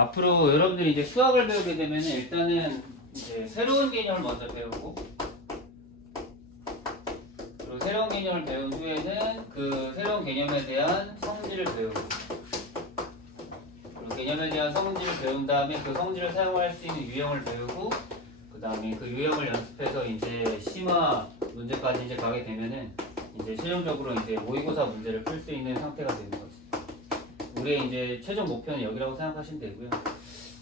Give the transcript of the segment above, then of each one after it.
앞으로 여러분들이 이제 수학을 배우게 되면 일단은 이제 새로운 개념을 먼저 배우고, 그리고 새로운 개념을 배운 후에는 그 새로운 개념에 대한 성질을 배우고, 그리고 개념에 대한 성질을 배운 다음에 그 성질을 사용할 수 있는 유형을 배우고, 그 다음에 그 유형을 연습해서 이제 심화 문제까지 이제 가게 되면은 이제 최종적으로 이제 모의고사 문제를 풀 수 있는 상태가 되는 거지. 우리의 이제 최종 목표는 여기라고 생각하시면 되고요.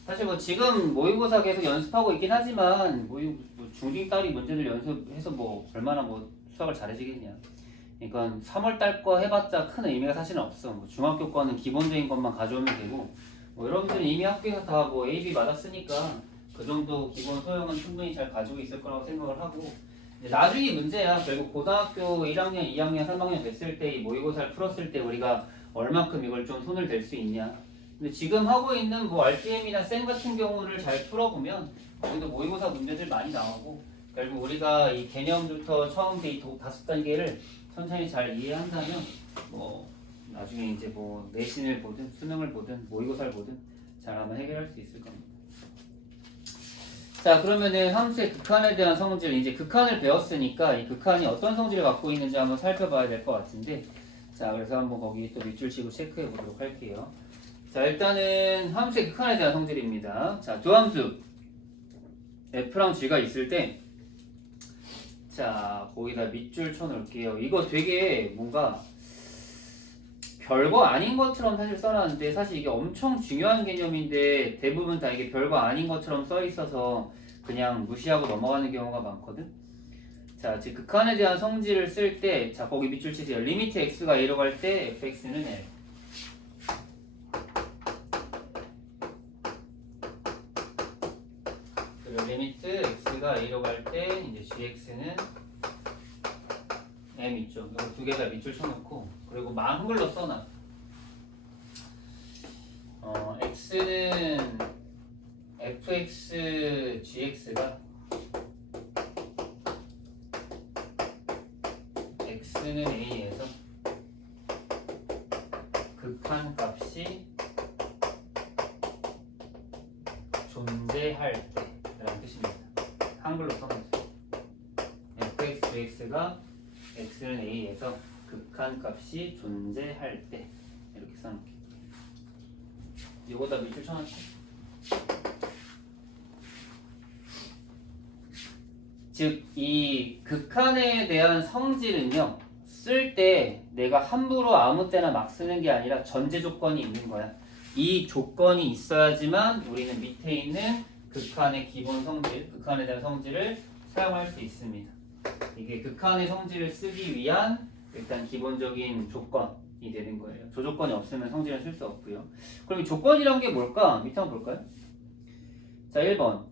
사실 뭐 지금 모의고사 계속 연습하고 있긴 하지만 뭐 중딩 딸이 문제를 연습해서 뭐 얼마나 뭐 수학을 잘해지겠냐. 그러니까 3월달 거 해봤자 큰 의미가 사실은 없어. 뭐 중학교 거는 기본적인 것만 가져오면 되고, 뭐 여러분들은 이미 학교에서 다 뭐 A, B 맞았으니까 그 정도 기본 소형은 충분히 잘 가지고 있을 거라고 생각을 하고, 이제 나중에 문제야. 결국 고등학교 1학년, 2학년, 3학년 됐을 때 이 모의고사를 풀었을 때 우리가 얼만큼 이걸 좀 손을 댈 수 있냐. 근데 지금 하고 있는 뭐 RTM이나 쌤 같은 경우를 잘 풀어보면 여기도 모의고사 문제들 많이 나오고, 결국 우리가 이 개념부터 처음 이 5단계를 천천히 잘 이해한다면 뭐 나중에 이제 뭐 내신을 보든 수능을 보든 모의고사를 보든 잘 아마 해결할 수 있을 겁니다. 자, 그러면은 함수의 극한에 대한 성질, 이제 극한을 배웠으니까 이 극한이 어떤 성질을 갖고 있는지 한번 살펴봐야 될 것 같은데, 자, 그래서 한번 거기 또 밑줄 치고 체크해 보도록 할게요. 자, 일단은 함수의 극한에 대한 성질입니다. 자, 두 함수 f랑 g가 있을 때, 자, 거기다 밑줄 쳐 놓을게요. 이거 되게 뭔가 별거 아닌 것처럼 사실 써놨는데 사실 이게 엄청 중요한 개념인데 대부분 다 이게 별거 아닌 것처럼 써 있어서 그냥 무시하고 넘어가는 경우가 많거든. 자, 즉 극한에 대한 성질을 쓸 때, 자, 거기 밑줄 치세요. 리미트 x가 a로 갈 때 fx는 l. 그리고 리미트 x가 a로 갈 때 이제 gx는 m 있죠. 이거 두 개 다 밑줄 쳐놓고, 그리고 한글로 써놔. x는 fx gx가 x는 a에서 극한 값이 존재할 때라는 뜻입니다. 한글로 써놓으세요. fx gx가 x는 a에서 극한 값이 존재할 때 이렇게 써놓을게요. 이거다 밑줄 쳐놨죠. 즉, 이 극한에 대한 성질은요, 쓸 때 내가 함부로 아무 때나 막 쓰는 게 아니라 전제 조건이 있는 거야. 이 조건이 있어야지만 우리는 밑에 있는 극한의 기본 성질, 극한에 대한 성질을 사용할 수 있습니다. 이게 극한의 성질을 쓰기 위한 일단 기본적인 조건이 되는 거예요. 저 조건이 없으면 성질은 쓸 수 없고요. 그럼 이 조건이란 게 뭘까? 밑에 한번 볼까요? 자, 1번.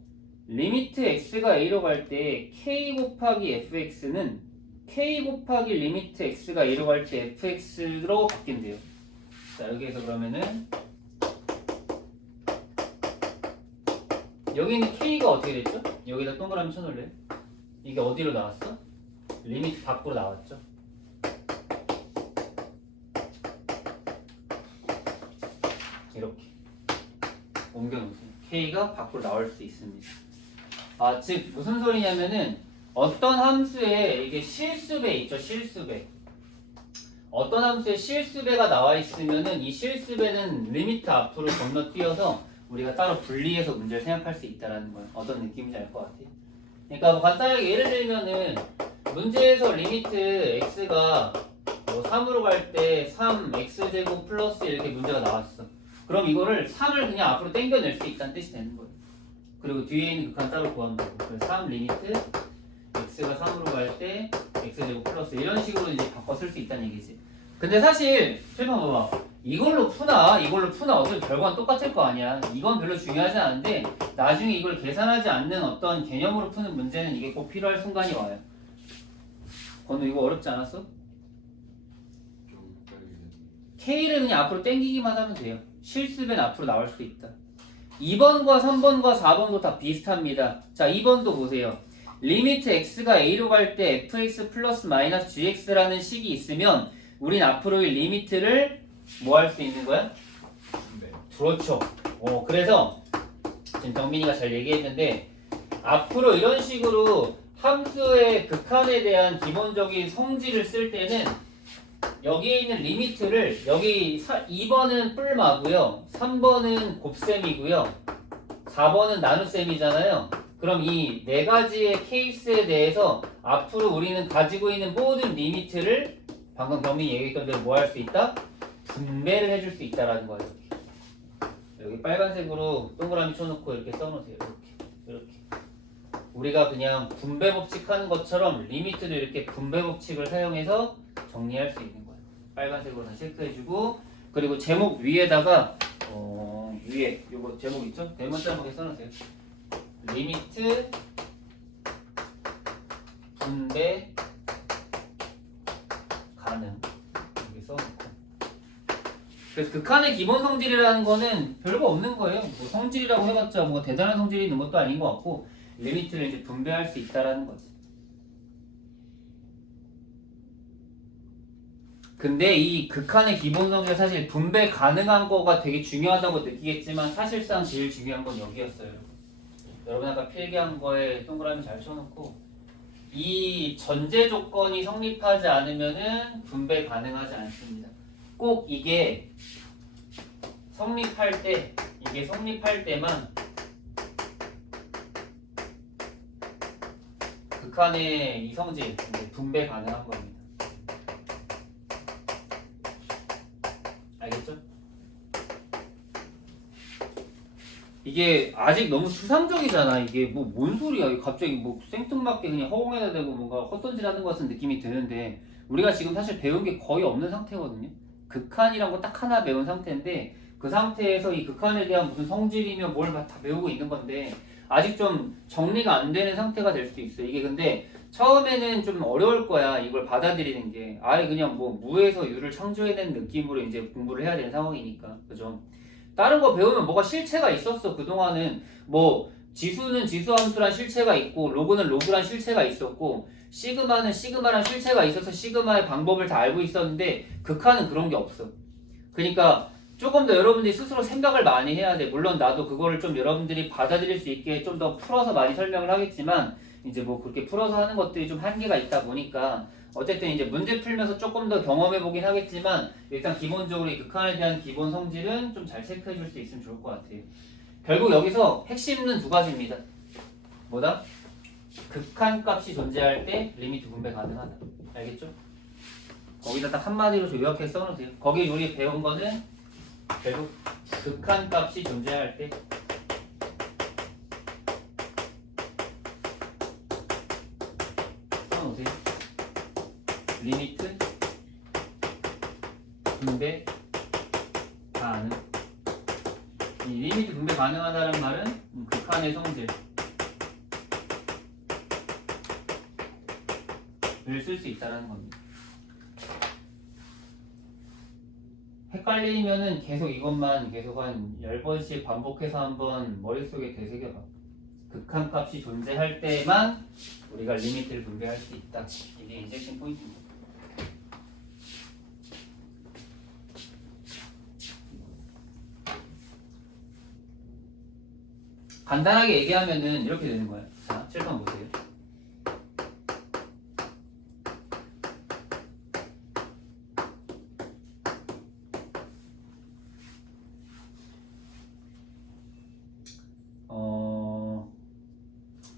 리미트 x가 a로 갈 때 k 곱하기 fx는 k 곱하기 리미트 x가 a로 갈 때 fx로 바뀐대요. 자, 여기에서 그러면은 여기는 k가 어떻게 됐죠? 여기다 동그라미 쳐놓을래요? 이게 어디로 나왔어? 리미트 밖으로 나왔죠? 이렇게 옮겨놓으세요. k가 밖으로 나올 수 있습니다. 아, 즉 무슨 소리냐면은 어떤 함수에 이게 실수배 있죠? 실수배. 어떤 함수에 실수배가 나와 있으면은 이 실수배는 리미트 앞으로 건너뛰어서 우리가 따로 분리해서 문제를 생각할 수 있다라는 거예요. 어떤 느낌인지 알 것 같아요. 그러니까 뭐 간단하게 예를 들면은 문제에서 리미트 x가 뭐 3으로 갈 때 3x제곱 플러스 이렇게 문제가 나왔어. 그럼 이거를 3을 그냥 앞으로 당겨낼 수 있다는 뜻이 되는 거예요. 그리고 뒤에 있는 극한 따로 구하면 되고, 그래서 3 리미트 x가 3으로 갈 때 x제곱 플러스 이런 식으로 이제 바꿔 쓸 수 있다는 얘기지. 근데 사실 설명 봐봐. 이걸로 푸나 어차피 결과는 똑같을 거 아니야. 이건 별로 중요하지 않은데 나중에 이걸 계산하지 않는 어떤 개념으로 푸는 문제는 이게 꼭 필요할 순간이 와요. 건우 이거 어렵지 않았어? K를 그냥 앞으로 당기기만 하면 돼요. 실수배는 앞으로 나올 수 있다. 2번과 3번과 4번도 다 비슷합니다. 자, 2번도 보세요. 리미트 x가 a로 갈 때 fx 플러스 마이너스 gx라는 식이 있으면 우린 앞으로의 리미트를 뭐 할 수 있는 거야? 그렇죠. 그래서 지금 경민이가 잘 얘기했는데 앞으로 이런 식으로 함수의 극한에 대한 기본적인 성질을 쓸 때는 여기에 있는 리미트를 여기 2번은 뿔마고요. 3번은 곱셈이고요. 4번은 나눗셈이잖아요. 그럼 이 네 가지의 케이스에 대해서 앞으로 우리는 가지고 있는 모든 리미트를 방금 경민이 얘기했던 대로 뭐 할 수 있다? 분배를 해줄 수 있다라는 거예요. 여기 빨간색으로 동그라미 쳐놓고 이렇게 써놓으세요. 이렇게. 우리가 그냥 분배 법칙 하는 것처럼 리미트도 이렇게 분배 법칙을 사용해서 정리할 수 있는 거예요. 빨간색으로 다 체크해주고, 그리고 제목 위에다가 위에 요거 제목 있죠? 대문자로 써놓으세요. 리미트 분배 가능 이렇게 써놓고. 그래서 극한의 기본 성질이라는 거는 별거 없는 거예요. 뭐 성질이라고 해봤자 뭐 대단한 성질이 있는 것도 아닌 것 같고, 리미트를 이제 분배할 수 있다라는 거지. 근데 이 극한의 기본 성질 사실 분배 가능한 거가 되게 중요하다고 느끼겠지만 사실상 제일 중요한 건 여기였어요. 여러분 아까 필기한 거에 동그라미 잘 쳐놓고, 이 전제 조건이 성립하지 않으면은 분배 가능하지 않습니다. 꼭 이게 성립할 때만 극한의 이 성질 분배 가능한 겁니다. 알겠죠? 이게 아직 너무 추상적이잖아. 이게 뭐 뭔 소리야? 갑자기 뭐 생뚱맞게 그냥 허공에다 대고 뭔가 헛손질하는 것 같은 느낌이 드는데, 우리가 지금 사실 배운 게 거의 없는 상태거든요. 극한이란 거 딱 하나 배운 상태인데, 그 상태에서 이 극한에 대한 무슨 성질이며 뭘 다 배우고 있는 건데 아직 좀 정리가 안 되는 상태가 될 수도 있어요. 이게 근데 처음에는 좀 어려울 거야. 이걸 받아들이는 게 아예 그냥 뭐 무에서 유를 창조해낸 느낌으로 이제 공부를 해야 되는 상황이니까, 그죠? 다른 거 배우면 뭐가 실체가 있었어. 그동안은 뭐 지수는 지수함수란 실체가 있고, 로그는 로그란 실체가 있었고, 시그마는 시그마란 실체가 있어서 시그마의 방법을 다 알고 있었는데, 극한은 그런 게 없어. 그러니까 조금 더 여러분들이 스스로 생각을 많이 해야 돼. 물론 나도 그거를 좀 여러분들이 받아들일 수 있게 좀 더 풀어서 많이 설명을 하겠지만, 이제 뭐 그렇게 풀어서 하는 것들이 좀 한계가 있다 보니까 어쨌든 이제 문제 풀면서 조금 더 경험해 보긴 하겠지만, 일단 기본적으로 이 극한에 대한 기본 성질은 좀 잘 체크해 줄 수 있으면 좋을 것 같아요. 결국 여기서 핵심은 두 가지입니다. 뭐다? 극한 값이 존재할 때 리미트 분배 가능하다. 알겠죠? 거기다 딱 한마디로 요약해 써놓으세요. 거기 우리 배운 거는 결국 극한 값이 존재할 때 써놓으세요. 리미트 분배 가능. 이 리미트 분배 가능하다는 말은 극한의 성질을 쓸 수 있다는 겁니다. 헷갈리면은 계속 이것만 계속 한 10번씩 반복해서 한번 머릿속에 되새겨봐. 극한 값이 존재할 때만 우리가 리미트를 분배할 수 있다. 이게 인젝션 포인트입니다. 간단하게 얘기하면은 이렇게 되는 거예요. 자, 7번 보세요.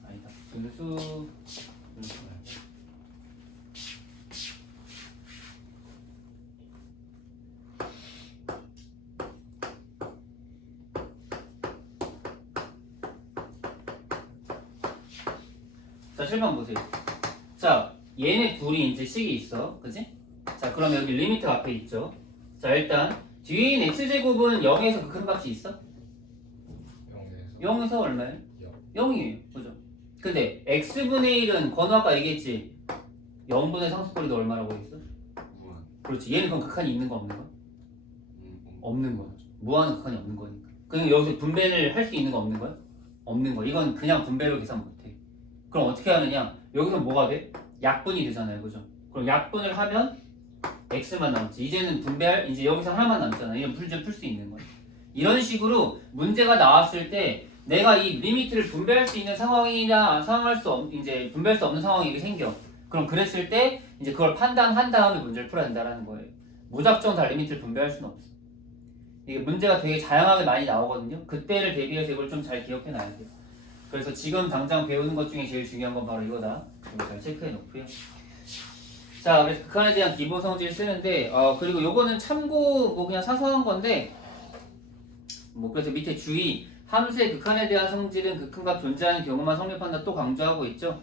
아니다. 분수 자, 7번 보세요. 자, 얘네 둘이 이제 식이 있어. 그지? 자, 그럼 여기 리미트 앞에 있죠. 자, 일단 뒤에 있는 x제곱은 0에서 극한 값이 있어? 0에서 얼마예요? 0이에요. 그죠? 근데 x분의 1은 건우 아까 얘기했지? 0분의 상수거리도 얼마라고 했어? 무한. 그렇지. 얘는 그럼 극한이 있는 거 없는 거? 없는 거야. 무한은 극한이 없는 거니까. 그럼 여기서 분배를 할 수 있는 거 없는 거야? 없는 거. 이건 그냥 분배로 계산 못해. 그럼 어떻게 하느냐? 여기서 뭐가 돼? 약분이 되잖아요. 그죠? 그럼 약분을 하면 x만 남지. 이제는 분배할, 이제 여기서 하나만 남잖아. 이건 풀 수 있는 거야. 이런 식으로 문제가 나왔을 때 내가 이 리미트를 분배할 수 있는 상황이나 이제 분배할 수 없는 상황이 생겨. 그럼 그랬을 때 이제 그걸 판단한 다음에 문제를 풀어야 된다는 거예요. 무작정 다 리미트를 분배할 수는 없어. 이게 문제가 되게 다양하게 많이 나오거든요. 그때를 대비해서 이걸 좀 잘 기억해 놔야 돼요. 그래서 지금 당장 배우는 것 중에 제일 중요한 건 바로 이거다. 이거 잘 체크해 놓고요. 자, 그래서 극한에 대한 기본 성질 쓰는데, 그리고 요거는 참고 뭐 그냥 사소한 건데, 뭐 그래서 밑에 주의, 함수의 극한에 대한 성질은 극한값 존재하는 경우만 성립한다 또 강조하고 있죠.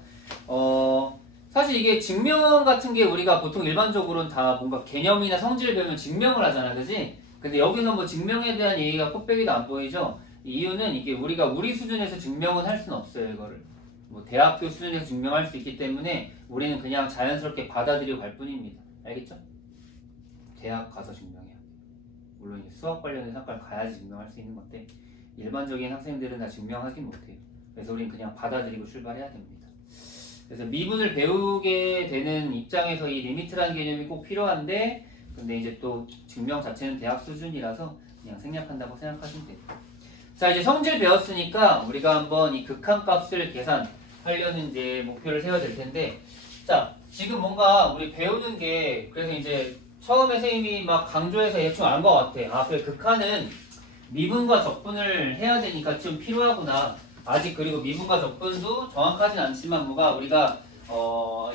사실 이게 증명 같은 게 우리가 보통 일반적으로는 다 뭔가 개념이나 성질을 배우면 증명을 하잖아, 그지? 근데 여기는 뭐 증명에 대한 얘기가 코빼기도 안 보이죠? 이유는 이게 우리가 우리 수준에서 증명은 할 수는 없어요, 이거를. 뭐 대학교 수준에서 증명할 수 있기 때문에 우리는 그냥 자연스럽게 받아들이고 갈 뿐입니다. 알겠죠? 대학 가서 증명해야 돼. 물론 이제 수학 관련된 학과를 가야지 증명할 수 있는 건데 일반적인 학생들은 다 증명하긴 못해요. 그래서 우리는 그냥 받아들이고 출발해야 됩니다. 그래서 미분을 배우게 되는 입장에서 이 리미트라는 개념이 꼭 필요한데 근데 이제 또 증명 자체는 대학 수준이라서 그냥 생략한다고 생각하시면 돼요. 자, 이제 성질 배웠으니까 우리가 한번 이 극한값을 계산하려는 이제 목표를 세워야 될 텐데 자, 지금 뭔가 우리 배우는 게 그래서 이제 처음에 선생님이 막 강조해서 대충 안 것 같아. 그래 극한은 미분과 적분을 해야 되니까 좀 필요하구나. 아직 그리고 미분과 적분도 정확하진 않지만 뭐가 우리가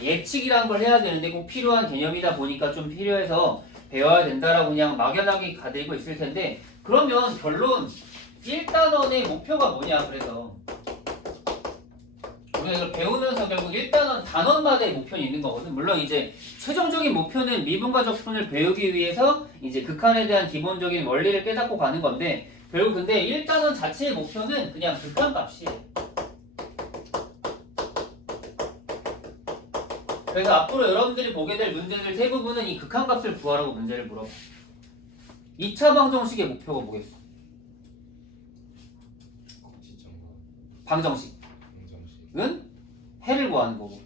예측이라는 걸 해야 되는데 꼭 필요한 개념이다 보니까 좀 필요해서 배워야 된다라고 그냥 막연하게 가들고 있을 텐데 그러면 결론 1단원의 목표가 뭐냐 그래서 우리가 이걸 배우면서 결국 1단원 단원마다의 목표는 있는 거거든. 물론 이제 최종적인 목표는 미분과 적분을 배우기 위해서 이제 극한에 대한 기본적인 원리를 깨닫고 가는 건데 결국 근데 1단원 자체의 목표는 그냥 극한값이에요. 그래서 앞으로 여러분들이 보게 될 문제들 대부분은 이 극한값을 구하라고 문제를 물어봐. 2차 방정식의 목표가 뭐겠어? 방정식은 해를 구하는 거고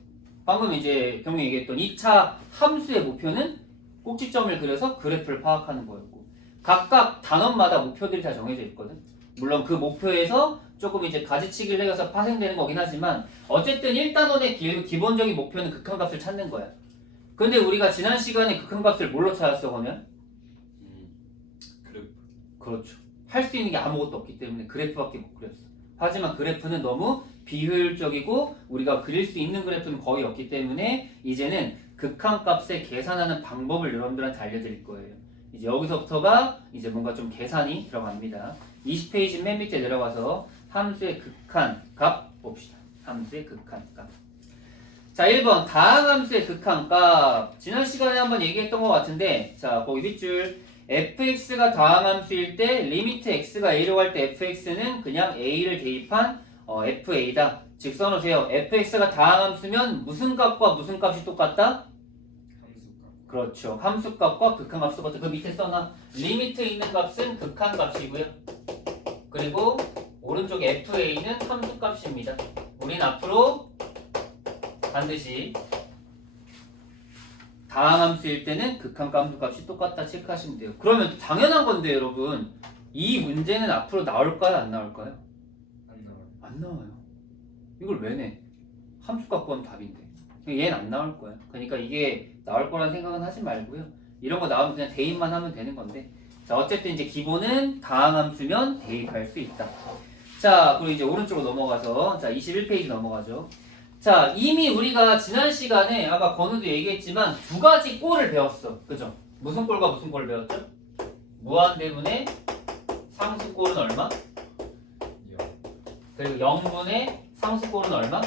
방금 이제 경영이 얘기했던 2차 함수의 목표는 꼭지점을 그려서 그래프를 파악하는 거였고 각각 단원마다 목표들이 다 정해져 있거든. 물론 그 목표에서 조금 이제 가지치기를 해서 파생되는 거긴 하지만 어쨌든 1단원의 기본적인 목표는 극한값을 찾는 거야. 근데 우리가 지난 시간에 극한값을 뭘로 찾았어 그러면? 그래프. 그렇죠. 할 수 있는 게 아무것도 없기 때문에 그래프밖에 못 그렸어. 하지만 그래프는 너무 비효율적이고 우리가 그릴 수 있는 그래프는 거의 없기 때문에 이제는 극한값을 계산하는 방법을 여러분들한테 알려드릴 거예요. 이제 여기서부터가 이제 뭔가 좀 계산이 들어갑니다. 20페이지 맨 밑에 내려가서 함수의 극한값 봅시다. 함수의 극한값. 자, 1번 다항함수의 극한값. 지난 시간에 한번 얘기했던 것 같은데 자, 거기 밑줄 fx가 다항함수일 때 리미트 x가 a로 갈 때 fx는 그냥 a를 대입한 fa다. 즉 써놓으세요. fx가 다항함수면 무슨 값과 무슨 값이 똑같다? 함수값. 그렇죠. 함수값과 극한값 똑같아. 그 밑에 써놔. 리미트 있는 값은 극한값이고요. 그리고 오른쪽 fa는 함수값입니다. 우린 앞으로 반드시 다항함수일 때는 극한값 함수값이 똑같다 체크하시면 돼요. 그러면 당연한 건데 여러분 이 문제는 앞으로 나올까요? 안 나올까요? 안 나와요. 안 나와요. 이걸 왜 내? 함수값 구하면 답인데 얘는 안 나올 거야. 그러니까 이게 나올 거란 생각은 하지 말고요. 이런 거 나오면 그냥 대입만 하면 되는 건데 자 어쨌든 이제 기본은 다항함수면 대입할 수 있다. 자 그리고 이제 오른쪽으로 넘어가서 자 21페이지 넘어가죠. 자 이미 우리가 지난 시간에 아까 건우도 얘기했지만 두 가지 꼴을 배웠어. 그죠? 무슨 꼴과 무슨 꼴을 배웠죠? 무한대분의 상수꼴은 얼마? 0. 그리고 0분의 상수꼴은 얼마?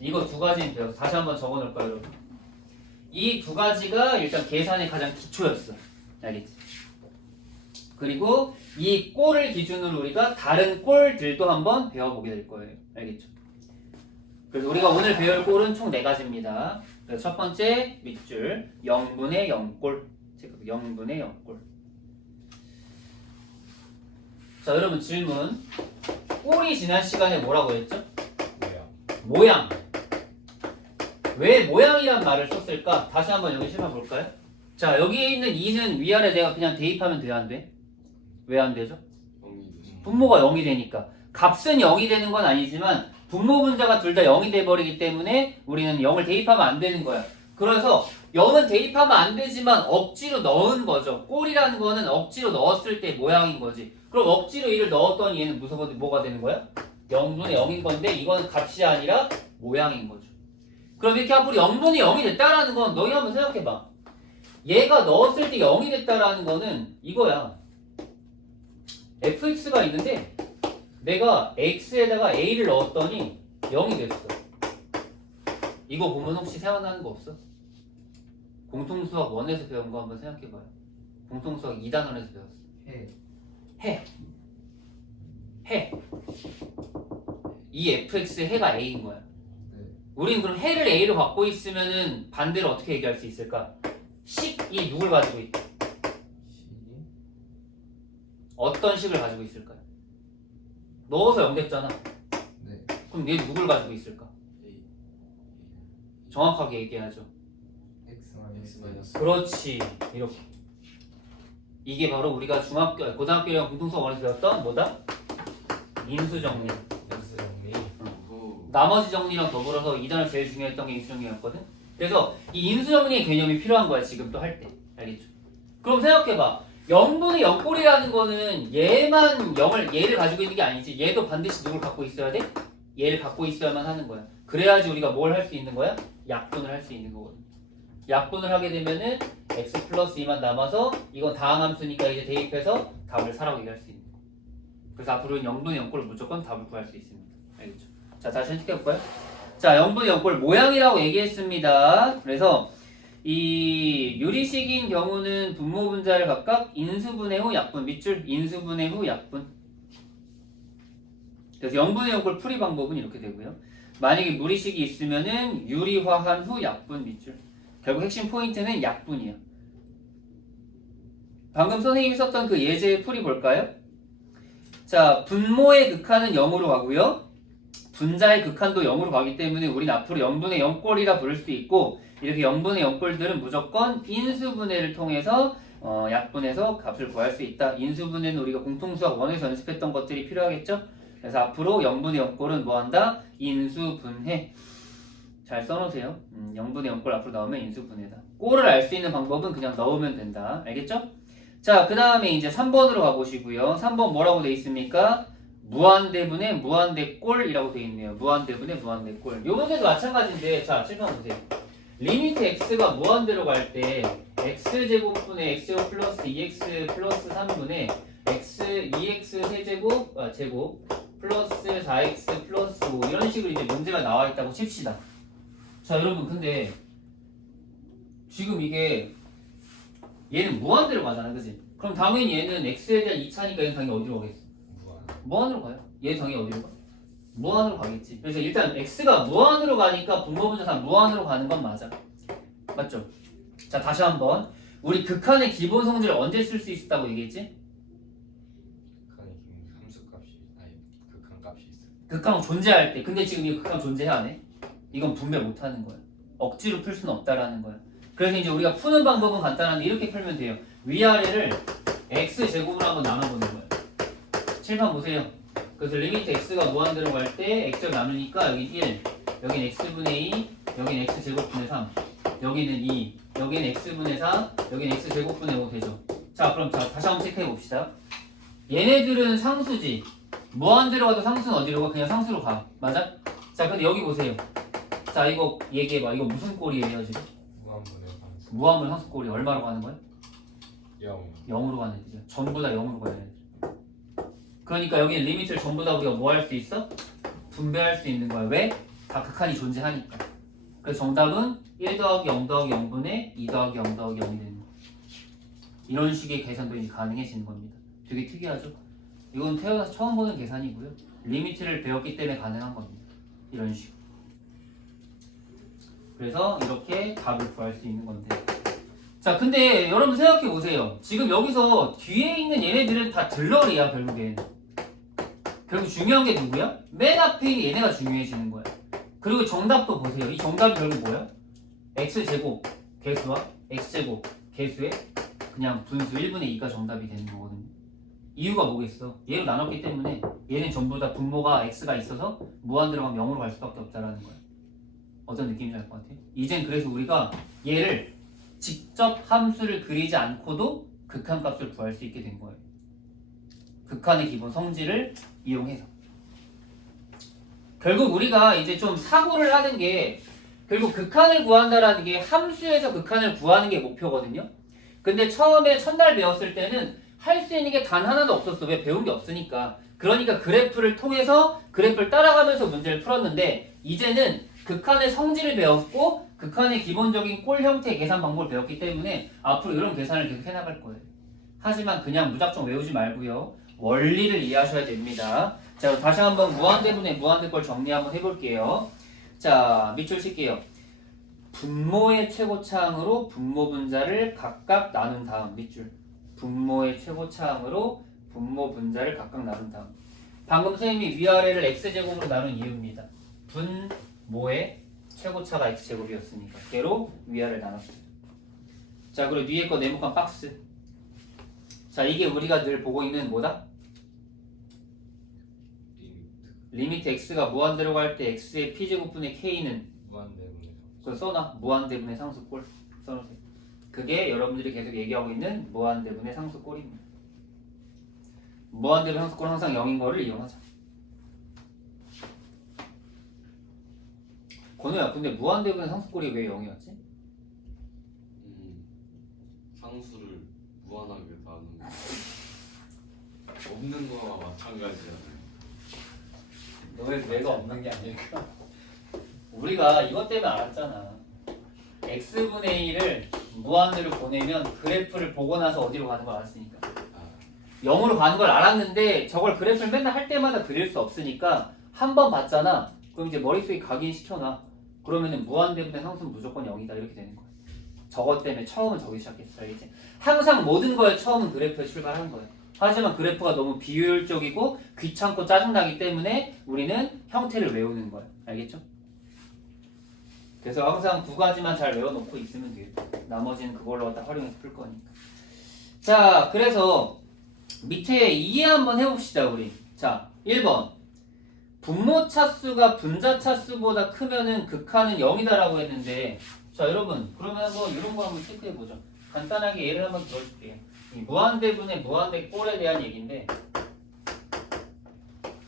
이거 두 가지는 배웠어. 다시 한번 적어놓을까요 여러분? 이 두 가지가 일단 계산의 가장 기초였어. 알겠지? 그리고 이 꼴을 기준으로 우리가 다른 꼴들도 한번 배워보게 될 거예요. 알겠죠? 그래서 우리가 오늘 배울 꼴은 총 4가지입니다. 그래서 첫 번째 밑줄 0분의 0꼴. 0분의 0꼴. 자 여러분 질문. 꼴이 지난 시간에 뭐라고 했죠? 모양. 왜 모양이란 말을 썼을까? 다시 한번 여기 실판 볼까요? 자 여기에 있는 2는 위아래 내가 그냥 대입하면 돼요 안 돼? 왜 안 되죠? 영이 분모가 0이 되니까. 값은 0이 되는 건 아니지만 분모 분자가 둘 다 0이 돼버리기 때문에 우리는 0을 대입하면 안 되는 거야. 그래서 0은 대입하면 안 되지만 억지로 넣은 거죠. 꼴이라는 거는 억지로 넣었을 때 모양인 거지. 그럼 억지로 1을 넣었더니 얘는 무슨 뭐가 되는 거야? 0분의 0인 건데 이건 값이 아니라 모양인 거죠. 그럼 이렇게 앞으로 0분의 0이 됐다라는 건 너희 한번 생각해봐. 얘가 넣었을 때 0이 됐다라는 거는 이거야. fx가 있는데 내가 x에다가 a를 넣었더니 0이 됐어. 이거 보면 혹시 생각나는 거 없어? 공통수학 1에서 배운 거 한번 생각해봐요. 공통수학 2단원에서 배웠어. 해. 이 fx의 해가 a인 거야. 우린 그럼 해를 a로 갖고 있으면은 반대로 어떻게 얘기할 수 있을까? 식이 누굴 가지고 있다? 어떤 식을 가지고 있을까요? 넣어서 0 됐잖아. 그럼 얘 누굴 가지고 있을까? 정확하게 얘기해야죠. 그렇지. 이렇게. 이게 바로 우리가 고등학교랑 공통수학 1에서 배웠던 뭐다? 인수정리. 나머지 정리랑 더불어서 2단원 제일 중요했던 게 인수정리였거든. 그래서 이 인수정리의 개념이 필요한 거야 지금 또 할 때. 알겠죠? 그럼 생각해봐. 0분의 0꼴이라는 거는 얘를 가지고 있는 게 아니지. 얘도 반드시 누굴 갖고 있어야 돼? 얘를 갖고 있어야만 하는 거야. 그래야지 우리가 뭘 할 수 있는 거야? 약분을 할 수 있는 거거든. 약분을 하게 되면은 x 플러스 2만 남아서 이건 다항함수니까 이제 대입해서 답을 사라고 얘기할 수 있는 거야. 그래서 앞으로는 0분의 0꼴을 무조건 답을 구할 수 있습니다. 알겠죠? 자, 다시 해볼까요? 자, 0분의 0꼴 모양이라고 얘기했습니다. 그래서 이 유리식인 경우는 분모 분자를 각각 인수분해 후 약분 밑줄 인수분해 후 약분. 그래서 0분의 0꼴 풀이 방법은 이렇게 되고요. 만약에 무리식이 있으면은 유리화한 후 약분 밑줄. 결국 핵심 포인트는 약분이야. 방금 선생님이 썼던 그 예제의 풀이 볼까요? 자, 분모의 극한은 0으로 가고요. 분자의 극한도 0으로 가기 때문에 우리는 앞으로 0분의 0꼴이라 부를 수 있고 이렇게 0분의 0꼴들은 무조건 인수분해를 통해서 약분해서 값을 구할 수 있다. 인수분해는 우리가 공통수학 1에서 연습했던 것들이 필요하겠죠? 그래서 앞으로 0분의 0꼴은 뭐한다? 인수분해. 잘 써놓으세요. 0분의 0꼴 앞으로 나오면 인수분해다. 꼴을 알 수 있는 방법은 그냥 넣으면 된다. 알겠죠? 자, 그 다음에 이제 3번으로 가보시고요. 3번 뭐라고 돼 있습니까? 무한대분의 무한대꼴이라고 돼 있네요. 무한대분의 무한대꼴. 요 문제도 마찬가지인데, 자, 칠판 보세요. 리미트 x가 무한대로 갈 때 x제곱분의 x제곱 플러스 2x 플러스 3분의 x 2x 세제곱 제곱 플러스 4x 플러스 5 이런 식으로 이제 문제가 나와 있다고 칩시다. 자, 여러분 근데 지금 이게 얘는 무한대로 가잖아, 그지? 그럼 당연히 얘는 x에 대한 2차니까 얘는 당연히 어디로 가겠어? 무한으로 가요. 얘 당연히 어디로 가? 무한으로 가겠지. 그래서 일단 x가 무한으로 가니까 분모분자가 무한으로 가는 건 맞아. 맞죠? 자, 다시 한번 우리 극한의 기본 성질을 언제 쓸 수 있었다고 얘기했지? 극한값이 있어. 극한 존재할 때. 근데 지금 이 극한 존재해 안 해? 이건 분별 못하는 거야. 억지로 풀 수는 없다라는 거야. 그래서 이제 우리가 푸는 방법은 간단한데 이렇게 풀면 돼요. 위아래를 x제곱으로 한번 나눠보는 거야. 칠판 보세요. 그래서 리미트 x가 무한대로 갈 때 x를 나누니까 여기 1, 여긴 x분의 2, 여긴 x제곱분의 3, 여기는 2, 여기는 x분의 4, 여기는 x제곱분의 5 되죠. 자, 그럼 다시 한번 체크해 봅시다. 얘네들은 상수지. 무한대로 가도 상수는 어디로 가? 그냥 상수로 가. 맞아? 자, 근데 여기 보세요. 자, 이거 얘기해봐. 이거 무슨 꼴이에요 지금? 무한분 상수꼴이 얼마로 가는 거야? 0으로 가는 애들이야. 전부 다 0으로 가는 애들. 그러니까 여기는 리미트를 전부 다 우리가 뭐 할 수 있어? 분배할 수 있는 거야. 왜? 다 극한이 존재하니까. 그래서 정답은 1 더하기 0 더하기 0분의 2 더하기 0 더하기 0이 되는 거야. 이런 식의 계산도 이제 가능해지는 겁니다. 되게 특이하죠? 이건 태어나서 처음 보는 계산이고요. 리미트를 배웠기 때문에 가능한 겁니다. 이런 식으로. 그래서 이렇게 답을 구할 수 있는 건데. 자, 근데 여러분 생각해 보세요. 지금 여기서 뒤에 있는 얘네들은 다 들러리야, 결국엔. 결국 중요한 게 누구야? 맨 앞에 있는 얘네가 중요해지는 거야. 그리고 정답도 보세요. 이 정답이 결국 뭐야? x제곱 개수와 x제곱 개수의 그냥 분수 1분의 2가 정답이 되는 거거든요. 이유가 뭐겠어? 얘로 나눴기 때문에 얘는 전부 다 분모가 x가 있어서 무한 들어가면 0으로 갈 수밖에 없다라는 거야. 어떤 느낌인지 알 것 같아요? 이젠 그래서 우리가 얘를 직접 함수를 그리지 않고도 극한값을 구할 수 있게 된 거예요. 극한의 기본 성질을 이용해서. 결국 우리가 이제 좀 사고를 하는 게 결국 극한을 구한다라는 게 함수에서 극한을 구하는 게 목표거든요. 근데 처음에 첫날 배웠을 때는 할 수 있는 게 단 하나도 없었어. 왜? 배운 게 없으니까. 그러니까 그래프를 통해서 그래프를 따라가면서 문제를 풀었는데 이제는 극한의 성질을 배웠고 극한의 기본적인 꼴 형태 계산 방법을 배웠기 때문에 앞으로 이런 계산을 계속 해나갈 거예요. 하지만 그냥 무작정 외우지 말고요. 원리를 이해하셔야 됩니다. 자, 다시 한번 무한대분의 무한대꼴 정리 한번 해볼게요. 자, 밑줄 칠게요. 분모의 최고차항으로 분모 분자를 각각 나눈 다음 밑줄. 분모의 최고차항으로 분모 분자를 각각 나눈 다음. 방금 선생님이 위아래를 x제곱으로 나눈 이유입니다. 분모의 최고차가 x제곱이었으니까 걔로 위아래를 나눴어요. 자, 그리고 위에 거 네모칸 박스. 자, 이게 우리가 늘 보고 있는 뭐다? 리미트 x가 무한대로 갈 때 x의 p제곱분의 k는 무한대분의 그거 써놔. 무한대분의 상수꼴 써놓으세요. 그게 여러분들이 계속 얘기하고 있는 무한대분의 상수꼴입니다. 무한대분의 상수꼴 항상 0인 거를 이용하자. 건우야, 근데 무한대분의 상수꼴이 왜 0이었지? 상수를 무한하게 나누는 없는 거와 마찬가지잖아요. 너의 뇌가 없는 게 아닐까? 우리가 이것 때문에 알았잖아. x분의 1을 무한대로 보내면 그래프를 보고 나서 어디로 가는 걸 알았으니까. 0으로 가는 걸 알았는데 저걸 그래프를 맨날 할 때마다 그릴 수 없으니까 한 번 봤잖아. 그럼 이제 머릿속에 각인시켜놔. 그러면은 무한대분의 상수는 무조건 0이다 이렇게 되는 거야. 저것 때문에 처음은 저기 시작했어. 알겠지? 항상 모든 거에 처음은 그래프에 출발하는 거야. 하지만 그래프가 너무 비효율적이고 귀찮고 짜증나기 때문에 우리는 형태를 외우는 거야. 알겠죠? 그래서 항상 두 가지만 잘 외워놓고 있으면 돼요. 나머지는 그걸로 갖다 활용해서 풀 거니까. 자, 그래서 밑에 이해 한번 해봅시다, 우리. 자, 1번. 분모 차수가 분자 차수보다 크면은 극한은 0이다라고 했는데, 자, 여러분, 그러면 뭐 이런 거 한번 체크해보죠. 간단하게 예를 한번 들어줄게요. 이 무한대분의 무한대꼴에 대한 얘기인데,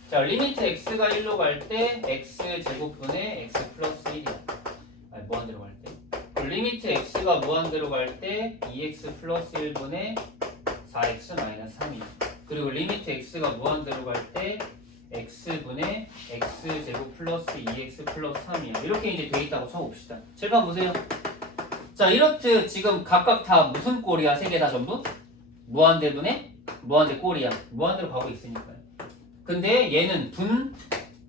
자, 리미트 x가 1로 갈 때 x제곱분의 x 플러스 1이야. 아니, 무한대로 갈 때. 리미트 x가 무한대로 갈 때 2x 플러스 1분의 4x 마이너스 3이야. 그리고 리미트 x가 무한대로 갈 때 x분의 x제곱 플러스 2x 플러스 3이야. 이렇게 이제 돼 있다고 쳐봅시다. 칠판 보세요. 자, 이렇듯 지금 각각 다 무슨 꼴이야? 세 개 다 전부? 무한대분의 무한대꼴이야. 무한대로 가고 있으니까요. 근데 얘는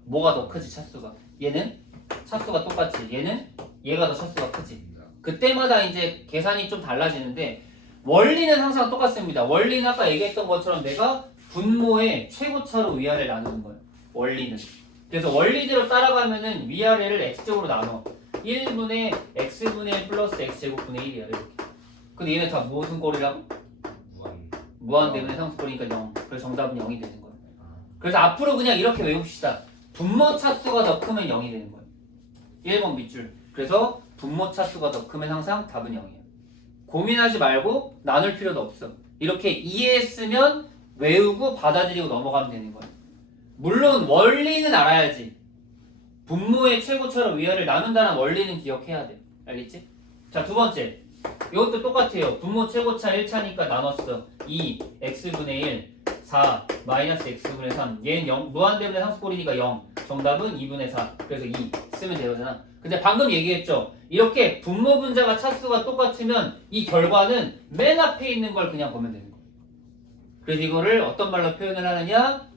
뭐가 더 크지? 차수가. 얘는 차수가 똑같지. 얘는 얘가 더 차수가 크지. 그때마다 이제 계산이 좀 달라지는데 원리는 항상 똑같습니다. 원리는 아까 얘기했던 것처럼 내가 분모의 최고차로 위아래를 나누는 거예요. 원리는. 그래서 원리대로 따라가면은 위아래를 x제곱으로 나눠. 1분의 x분의 1 플러스 x제곱분의 1이야. 이렇게. 근데 얘네 다 무슨 꼴이라고? 무한대분의 상수꼴이니까 0. 그래서 정답은 0이 되는 거예요. 그래서 앞으로 그냥 이렇게 외웁시다. 분모 차수가 더 크면 0이 되는 거예요. 1번 밑줄. 그래서 분모 차수가 더 크면 항상 답은 0이에요. 고민하지 말고 나눌 필요도 없어. 이렇게 이해했으면 외우고 받아들이고 넘어가면 되는 거예요. 물론 원리는 알아야지. 분모의 최고차로 위아래를 나눈다는 원리는 기억해야 돼. 알겠지? 자, 두 번째. 이것도 똑같아요. 분모 최고차 1차니까 나눴어. 2, x분의 1, 4, 마이너스 x분의 3. 얘는 0, 무한대분의 상수꼴이니까 0. 정답은 2분의 4. 그래서 2 쓰면 되잖아. 근데 방금 얘기했죠. 이렇게 분모 분자가 차수가 똑같으면 이 결과는 맨 앞에 있는 걸 그냥 보면 되는 거예요. 그래서 이거를 어떤 말로 표현을 하느냐?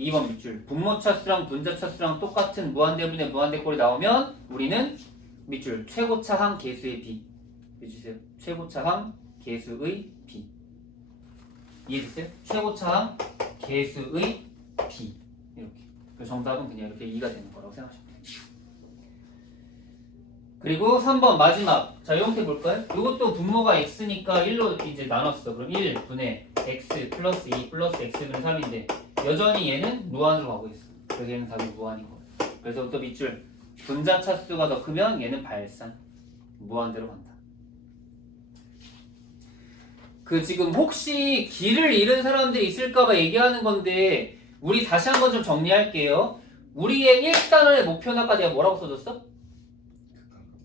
2번 밑줄. 분모 차수랑 분자 차수랑 똑같은 무한대분의 무한대꼴이 나오면 우리는 밑줄 최고차항 계수의 b. 해주세요. 최고차항 계수의 b. 이해됐어요? 최고차항 계수의 b. 이렇게. 그래서 정답은 그냥 이렇게 2가 되는 거라고 생각하시면 돼요. 그리고 3번 마지막. 자, 이 형태 볼까요? 이것도 분모가 x니까 1로 이제 나눴어. 그럼 1분의 x 플러스 2 플러스 x분의 3인데 여전히 얘는 무한으로 가고 있어. 그래서 얘는 답이 무한인 거야. 그래서 또 밑줄 분자 차수가 더 크면 얘는 발산. 무한대로 간다. 그 지금 혹시 길을 잃은 사람들이 있을까봐 얘기하는 건데 우리 다시 한번 좀 정리할게요. 우리의 1단원의 목표는 아까 내가 뭐라고 써줬어?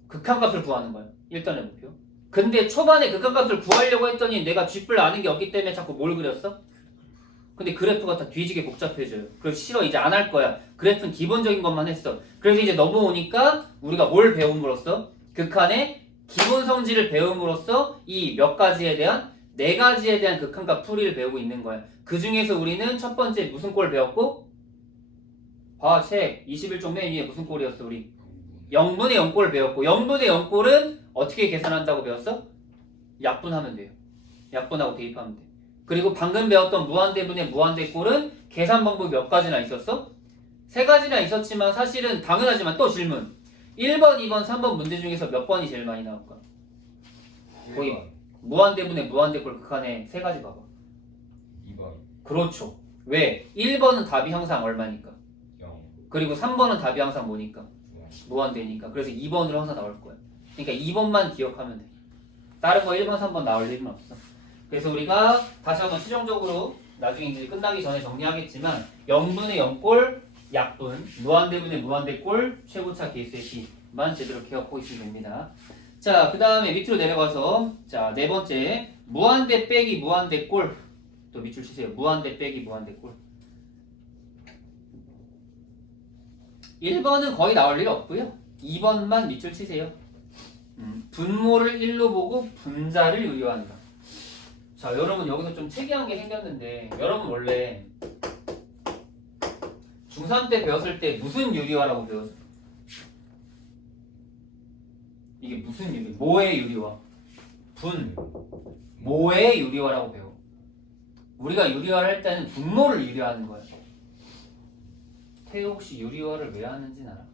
극한값을 구하는 거야. 1단원의 목표. 근데 초반에 극한값을 구하려고 했더니 내가 쥐뿔 아는 게 없기 때문에 자꾸 뭘 그렸어? 근데 그래프가 다 뒤지게 복잡해져요. 그래서 싫어 이제 안 할 거야. 그래프는 기본적인 것만 했어. 그래서 이제 넘어오니까 우리가 뭘 배움으로써 극한의 기본 성질을 배움으로써 이 몇 가지에 대한 네 가지에 대한 극한값 풀이를 배우고 있는 거야. 그 중에서 우리는 첫 번째 무슨 꼴 배웠고? 봐, 책 21쪽 맨 위에 무슨 꼴이었어 우리? 0분의 0꼴 배웠고 0분의 0꼴은 어떻게 계산한다고 배웠어? 약분하면 돼요. 약분하고 대입하면 돼. 그리고 방금 배웠던 무한대분의 무한대꼴은 계산 방법이 몇 가지나 있었어? 세 가지나 있었지만 사실은 당연하지만 또 질문 1번, 2번, 3번 문제 중에서 몇 번이 제일 많이 나올까? 거의 무한대분의 무한대꼴 극한에 세 가지 봐봐. 2번 그렇죠. 왜? 1번은 답이 항상 얼마니까? 0 그리고 3번은 답이 항상 뭐니까? 무한 무한대니까. 그래서 2번으로 항상 나올 거야. 그러니까 2번만 기억하면 돼. 다른 거 1번, 3번 나올 일은 없어. 그래서 우리가 다시 한번 최종적으로 나중에 이제 끝나기 전에 정리하겠지만 0분의 0꼴 약분, 무한대분의 무한대꼴 최고차 계수의 B만 제대로 기억하고 있으면 됩니다. 자, 그 다음에 밑으로 내려가서 자, 네 번째 무한대 빼기 무한대꼴 또 밑줄 치세요. 무한대 빼기 무한대꼴 1번은 거의 나올 일 없고요. 2번만 밑줄 치세요. 분모를 1로 보고 분자를 유리화한다. 자, 여러분 여기서 좀 특이한 게 생겼는데 여러분 원래 중3 때 배웠을 때 무슨 유리화라고 배웠어? 이게 무슨 유리? 뭐의 유리화? 분. 뭐의 유리화라고 배워? 우리가 유리화를 할 때는 분모를 유리화하는 거야. 태우 혹시 유리화를 왜 하는지 알아?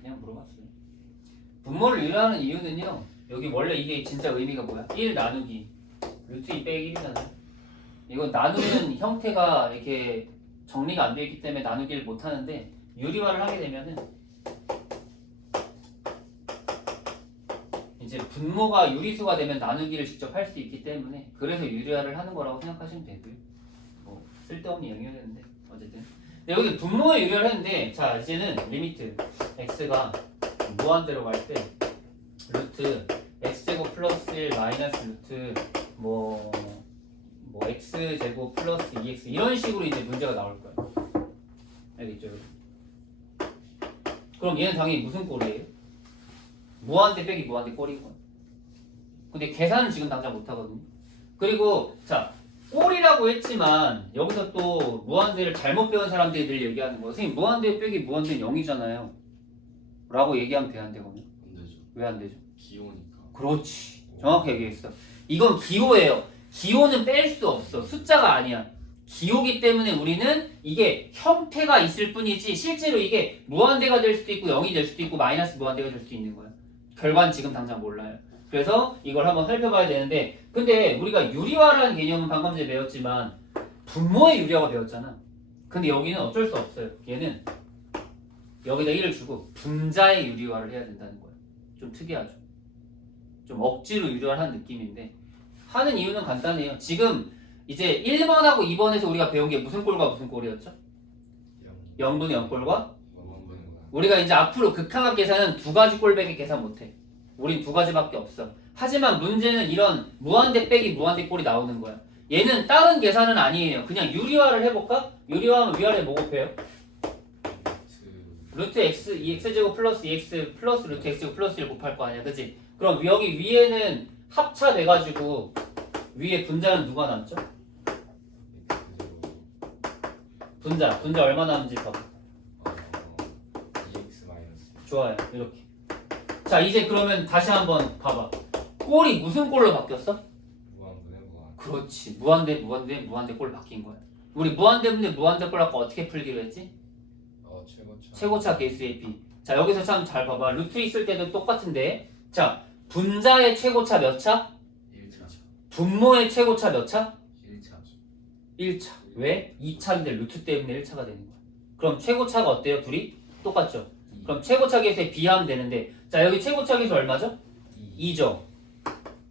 그냥 물어봤어요. 분모를 유리화하는 이유는요. 여기 원래 이게 진짜 의미가 뭐야? 1 나누기 루트 2 빼기 1이잖아요. 이건 나누는 형태가 이렇게 정리가 안 되어 있기 때문에 나누기를 못 하는데 유리화를 하게 되면은 이제 분모가 유리수가 되면 나누기를 직접 할 수 있기 때문에 그래서 유리화를 하는 거라고 생각하시면 되고요. 뭐 쓸데없는 영역이었는데 어쨌든 근데 여기 분모에 유리화를 했는데 자 이제는 리미트 x가 무한대로 갈 때 루트 x제곱 플러스 1 마이너스 루트 뭐 x제곱 플러스 2x 이런 식으로 이제 문제가 나올 거야. 알겠죠? 그럼 얘는 당연히 무슨 꼴이에요? 무한대 빼기 무한대 꼴인 거야. 근데 계산은 지금 당장 못 하거든요. 그리고 자 꼴이라고 했지만 여기서 또 무한대를 잘못 배운 사람들이 늘 얘기하는 거 선생님 무한대 빼기 무한대는 0이잖아요 라고 얘기하면 돼야 안 되거든요. 안 되죠. 왜 안 되죠? 기호니까. 그렇지. 정확히 얘기했어. 이건 기호예요. 기호는 뺄 수 없어. 숫자가 아니야. 기호기 때문에 우리는 이게 형태가 있을 뿐이지 실제로 이게 무한대가 될 수도 있고 0이 될 수도 있고 마이너스 무한대가 될 수도 있는 거야. 결과는 지금 당장 몰라요. 그래서 이걸 한번 살펴봐야 되는데 근데 우리가 유리화라는 개념은 방금 전에 배웠지만 분모의 유리화가 배웠잖아. 근데 여기는 어쩔 수 없어요. 얘는 여기다 1을 주고 분자의 유리화를 해야 된다는 거예요. 좀 특이하죠. 좀 억지로 유리화를 한 느낌인데 하는 이유는 간단해요. 지금 이제 1번하고 2번에서 우리가 배운 게 무슨 꼴과 무슨 꼴이었죠? 0분의 0꼴과 우리가 이제 앞으로 극한값 계산은 두 가지 꼴밖에 계산 못해. 우린 두 가지밖에 없어. 하지만 문제는 이런 무한대 빼기 무한대 꼴이 나오는 거야. 얘는 다른 계산은 아니에요. 그냥 유리화를 해볼까? 유리화하면 위아래 뭐 곱해요? 루트 x 2x제곱 플러스 2x 플러스 루트 x제곱 플러스 1 곱할 거 아니야. 그치? 그럼 여기 위에는 합차돼가지고 위에 분자는 누가 남죠? 분자 얼마 남은지 봐봐. 2x 마이너스 좋아요. 이렇게. 자 이제 그러면 다시 한번 봐봐. 꼴이 무슨 꼴로 바뀌었어? 무한분의 무한 그렇지. 무한대 꼴로 바뀐 거야. 우리 무한대분의 무한대 꼴 아까 어떻게 풀기로 했지? 최고차 최고차 계수의 B. 자 여기서 참 잘 봐봐. 루트 있을 때도 똑같은데 자 분자의 최고차 몇 차? 1차. 분모의 최고차 몇 차? 1차. 1차. 왜? 2차인데 루트 때문에 1차가 되는 거야. 그럼 최고차가 어때요? 둘이? 똑같죠? 그럼 최고차 계수에 비하면 되는데 자 여기 최고차 계수 얼마죠? 2죠.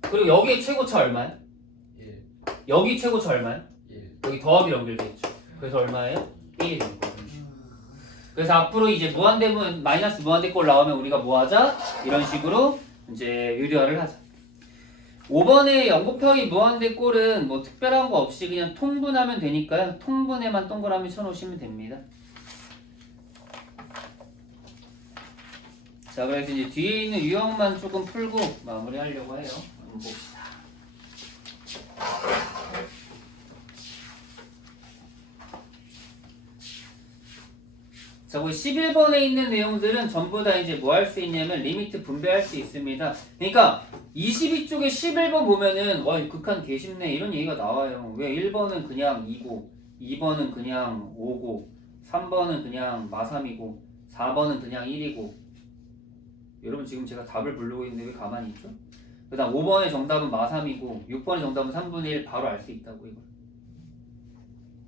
그리고 여기에 최고차 얼마야? 1. 여기 최고차 얼마야? 1. 여기 더하기 연결돼 있죠. 그래서 얼마예요? 1이 되는 거예요. 그래서 앞으로 이제 무한대문 마이너스 무한대꼴 나오면 우리가 뭐 하자? 이런 식으로 이제 유리화를 하자. 5번의 영곱형이 무한대꼴은 뭐 특별한 거 없이 그냥 통분하면 되니까요. 통분에만 동그라미 쳐놓으시면 됩니다. 자, 그래서 이제 뒤에 있는 유형만 조금 풀고 마무리하려고 해요. 한번 봅시다. 자, 우리 11번에 있는 내용들은 전부 다 이제 뭐 할 수 있냐면 리미트 분배할 수 있습니다. 그러니까 22쪽에 11번 보면은 와, 극한 개쉽네 이런 얘기가 나와요. 왜 1번은 그냥 2고 2번은 그냥 5고 3번은 그냥 마3이고 4번은 그냥 1이고 여러분 지금 제가 답을 부르고 있는데 왜 가만히 있죠? 그 다음 5번의 정답은 마3이고 6번의 정답은 3분의 1 바로 알 수 있다고 이거.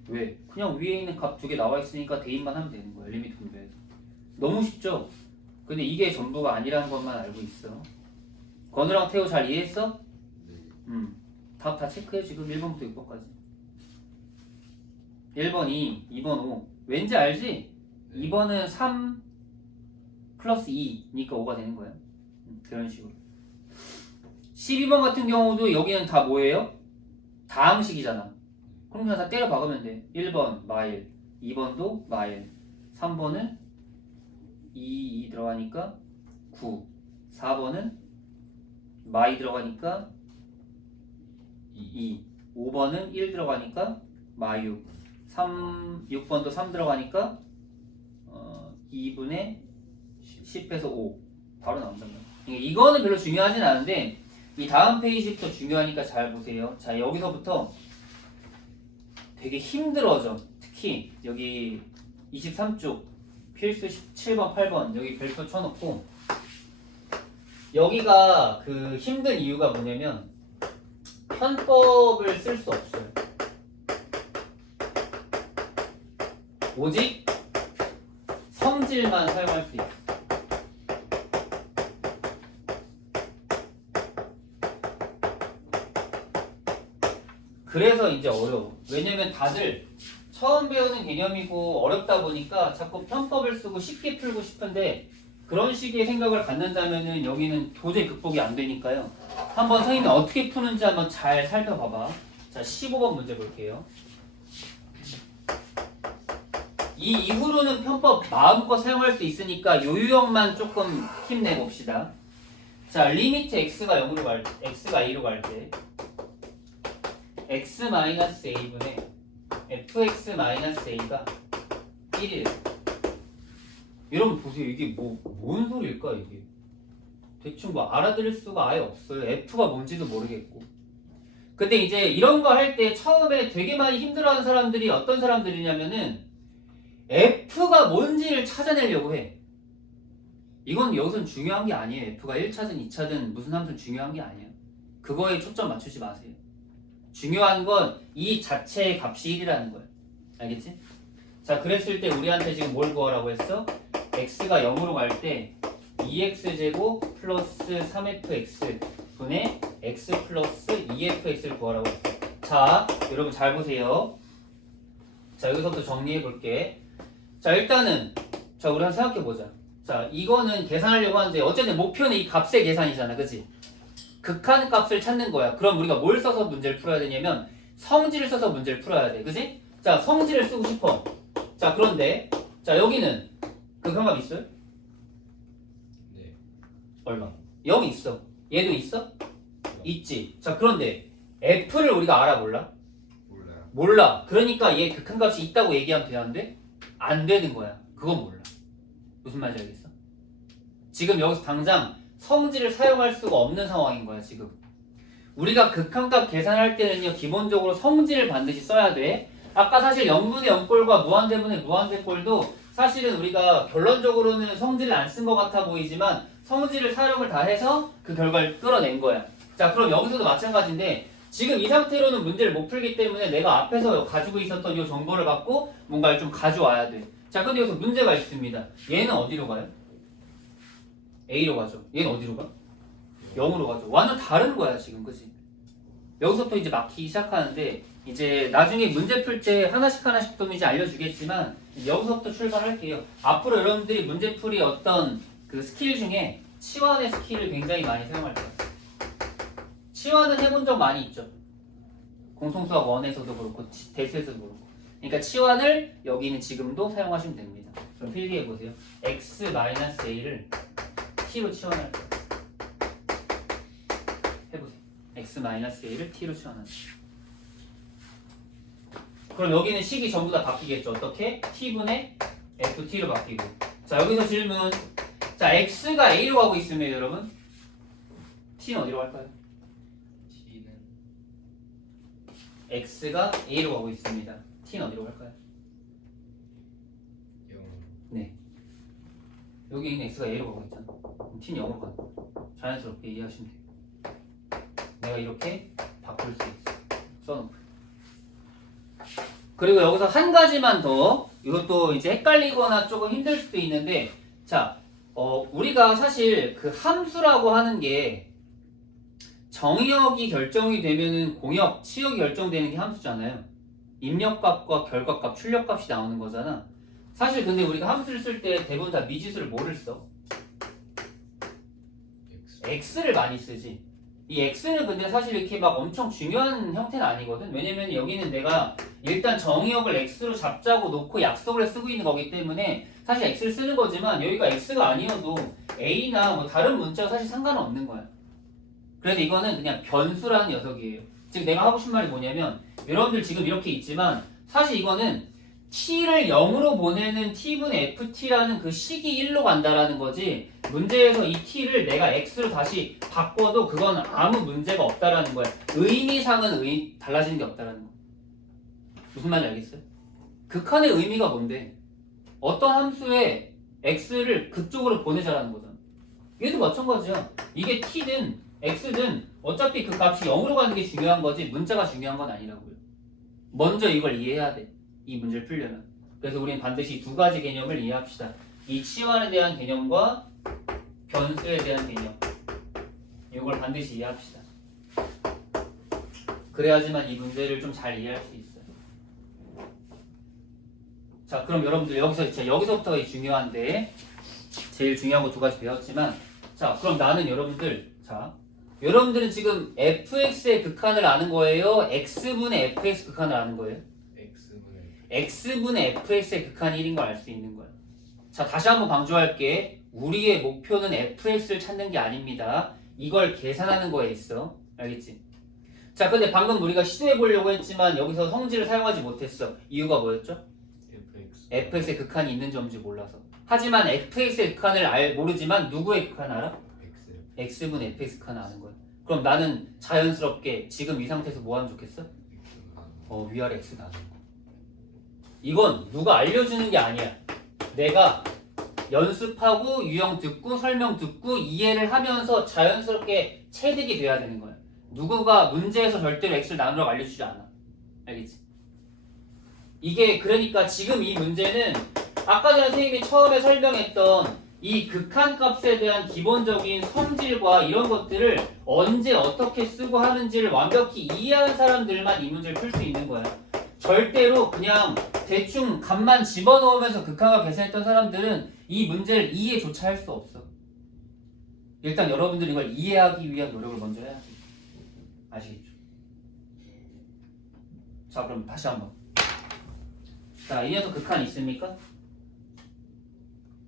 왜? 그냥 위에 있는 값 두 개 나와 있으니까 대입만 하면 되는 거예요. 리미트 분배해서. 너무 쉽죠? 근데 이게 전부가 아니라는 것만 알고 있어. 건우랑 태호 잘 이해했어? 네. 답 다 체크해 지금 1번부터 6번까지. 1번 2, 2번 5. 왠지 알지? 네. 2번은 3 플러스 2니까 5가 되는 거야. 그런 식으로. 12번 같은 경우도 여기는 다 뭐예요? 다항식이잖아. 그럼 그냥 다 때려 박으면 돼. 1번 마일, 2번도 마일, 3번은 2 들어가니까 9, 4번은 마이 들어가니까 2, 5번은 1 들어가니까 마6, 6번도 3 들어가니까 2분의 10에서 5 바로 나온단 말이야. 이거는 별로 중요하진 않은데 이 다음 페이지부터 중요하니까 잘 보세요. 자, 여기서부터 되게 힘들어져. 특히 여기 23쪽 필수 17번 8번 여기 별표 쳐놓고 여기가 그 힘든 이유가 뭐냐면 편법을 쓸 수 없어요. 오직 성질만 사용할 수 있어. 그래서 이제 어려워. 왜냐면 다들 처음 배우는 개념이고 어렵다 보니까 자꾸 편법을 쓰고 쉽게 풀고 싶은데 그런 식의 생각을 갖는다면은 여기는 도저히 극복이 안 되니까요. 한번 선생님이 어떻게 푸는지 한번 잘 살펴봐봐. 자, 15번 문제 볼게요. 이 이후로는 편법 마음껏 사용할 수 있으니까 요 유형만 조금 힘내봅시다. 자, 리미트 x가 0으로 갈 때, x가 a로 갈 때 x-a분의 fx-a가 1이에요. 여러분 보세요. 이게 뭔 소리일까 이게? 대충 뭐 알아들을 수가 아예 없어요. f가 뭔지도 모르겠고. 근데 이제 이런 거 할 때 처음에 되게 많이 힘들어하는 사람들이 어떤 사람들이냐면은 f가 뭔지를 찾아내려고 해. 이건 여기서는 중요한 게 아니에요. f가 1차든 2차든 무슨 함수는 중요한 게 아니에요. 그거에 초점 맞추지 마세요. 중요한 건 이 자체의 값이 1이라는 거예요. 알겠지? 자, 그랬을 때 우리한테 지금 뭘 구하라고 했어? x가 0으로 갈 때 2x제곱 플러스 3fx 분의 x 플러스 2fx를 구하라고 했어. 자, 여러분 잘 보세요. 자, 여기서부터 정리해 볼게. 자, 일단은 자, 우리 한번 생각해 보자. 자, 이거는 계산하려고 하는데 어쨌든 목표는 이 값의 계산이잖아. 그치? 극한 값을 찾는 거야. 그럼 우리가 뭘 써서 문제를 풀어야 되냐면 성질을 써서 문제를 풀어야 돼. 그치? 자, 성질을 쓰고 싶어. 자, 그런데 자, 여기는 극한값 있어요? 네. 얼마? 0 있어. 얘도 있어? 있지. 자, 그런데 f를 우리가 알아 몰라? 몰라요. 몰라. 그러니까 얘 극한값이 있다고 얘기하면 돼, 안 돼? 안 되는 거야. 그건 몰라. 무슨 말인지 알겠어? 지금 여기서 당장 성질을 사용할 수가 없는 상황인 거야, 지금. 우리가 극한값 계산할 때는요, 기본적으로 성질을 반드시 써야 돼. 아까 사실 0분의 0꼴과 무한대분의 무한대꼴도 사실은 우리가 결론적으로는 성질을 안 쓴 것 같아 보이지만 성질을 사용을 다 해서 그 결과를 끌어낸 거야. 자, 그럼 여기서도 마찬가지인데 지금 이 상태로는 문제를 못 풀기 때문에 내가 앞에서 가지고 있었던 이 정보를 갖고 뭔가를 좀 가져와야 돼. 자, 근데 여기서 문제가 있습니다. 얘는 어디로 가요? A로 가죠. 얘는 어디로 가? 0으로 가죠. 완전 다른 거야 지금, 그치? 여기서부터 이제 막히기 시작하는데 이제 나중에 문제 풀 때 하나씩 좀 이제 알려주겠지만 여기서부터 출발할게요. 앞으로 여러분들이 문제풀이 어떤 그 스킬 중에 치환의 스킬을 굉장히 많이 사용할 거예요. 치환은 해본 적 많이 있죠. 공통수학 1에서도 그렇고 대수에서도 그렇고. 그러니까 치환을 여기는 지금도 사용하시면 됩니다. 그럼 필기해 보세요. x-a를 t로 치환할 거예요. 해보세요. x-a를 t로 치환하는 거예요. 그럼 여기는 식이 전부 다 바뀌겠죠. 어떻게? t분의 ft로 바뀌고. 자, 여기서 질문. 자, x가 a로 가고 있으면 여러분 t는 어디로 갈까요? t는 x가 a로 가고 있습니다. t는 어디로 갈까요? 0. 네. 여기 있는 x가 a로 가고 있잖아. 그럼 t는 0으로 가는 거예요. 자연스럽게 이해하시면 돼요. 내가 이렇게 바꿀 수 있어. 써놓고. 그리고 여기서 한 가지만 더, 이것도 이제 헷갈리거나 조금 힘들 수도 있는데, 자, 우리가 사실 그 함수라고 하는 게 정의역이 결정이 되면은 공역, 치역이 결정되는 게 함수잖아요. 입력값과 결과값, 출력값이 나오는 거잖아. 사실 근데 우리가 함수를 쓸 때 대부분 다 미지수를 뭐를 써? x를 많이 쓰지. 이 x는 근데 사실 이렇게 막 엄청 중요한 형태는 아니거든. 왜냐면 여기는 내가 일단 정의역을 x로 잡자고 놓고 약속을 쓰고 있는 거기 때문에 사실 x를 쓰는 거지만 여기가 x가 아니어도 a나 뭐 다른 문자가 사실 상관은 없는 거야. 그래서 이거는 그냥 변수라는 녀석이에요. 즉 내가 하고 싶은 말이 뭐냐면 여러분들 지금 이렇게 있지만 사실 이거는 t를 0으로 보내는 t분의 ft라는 그 식이 1로 간다라는 거지, 문제에서 이 t를 내가 x로 다시 바꿔도 그건 아무 문제가 없다라는 거야. 의미상은 달라지는 게 없다라는 거. 무슨 말인지 알겠어요? 극한의 의미가 뭔데? 어떤 함수에 x를 그쪽으로 보내자라는 거잖아. 얘도 마찬가지야. 이게 t든 x든 어차피 그 값이 0으로 가는 게 중요한 거지 문자가 중요한 건 아니라고요. 먼저 이걸 이해해야 돼. 이 문제를 풀려면. 그래서 우리는 반드시 두 가지 개념을 이해합시다. 이 치환에 대한 개념과 변수에 대한 개념. 이걸 반드시 이해합시다. 그래야지만 이 문제를 좀 잘 이해할 수 있어요. 자, 그럼 여러분들 여기서부터가 중요한데 제일 중요한 거 두 가지 배웠지만, 자, 그럼 나는 여러분들은 지금 fx의 극한을 아는 거예요? x분의 fx 극한을 아는 거예요? x분의 fx의 극한이 1인 걸 알 수 있는 거야. 자, 다시 한번 강조할게. 우리의 목표는 fx를 찾는 게 아닙니다. 이걸 계산하는 거에 있어. 알겠지? 자, 근데 방금 우리가 시도해 보려고 했지만 여기서 성질을 사용하지 못했어. 이유가 뭐였죠? fx의 극한이 있는 점인지 몰라서. 하지만 fx의 극한을 모르지만 누구의 극한 알아? x분의 fx 극한을 아는 거야. 그럼 나는 자연스럽게 지금 이 상태에서 뭐 하면 좋겠어? 위아래 x 나누는 거. 이건 누가 알려주는 게 아니야. 내가 연습하고 유형 듣고 설명 듣고 이해를 하면서 자연스럽게 체득이 돼야 되는 거야. 누구가 문제에서 절대로 x를 나누라고 알려주지 않아. 알겠지? 이게 그러니까 지금 이 문제는 아까 전에 선생님이 처음에 설명했던 이 극한값에 대한 기본적인 성질과 이런 것들을 언제 어떻게 쓰고 하는지를 완벽히 이해한 사람들만 이 문제를 풀 수 있는 거야. 절대로 그냥 대충 값만 집어넣으면서 극한값 계산했던 사람들은 이 문제를 이해조차 할 수 없어. 일단 여러분들이 이걸 이해하기 위한 노력을 먼저 해야지. 아시겠죠? 자, 그럼 다시 한번. 자, 이 녀석 극한 있습니까?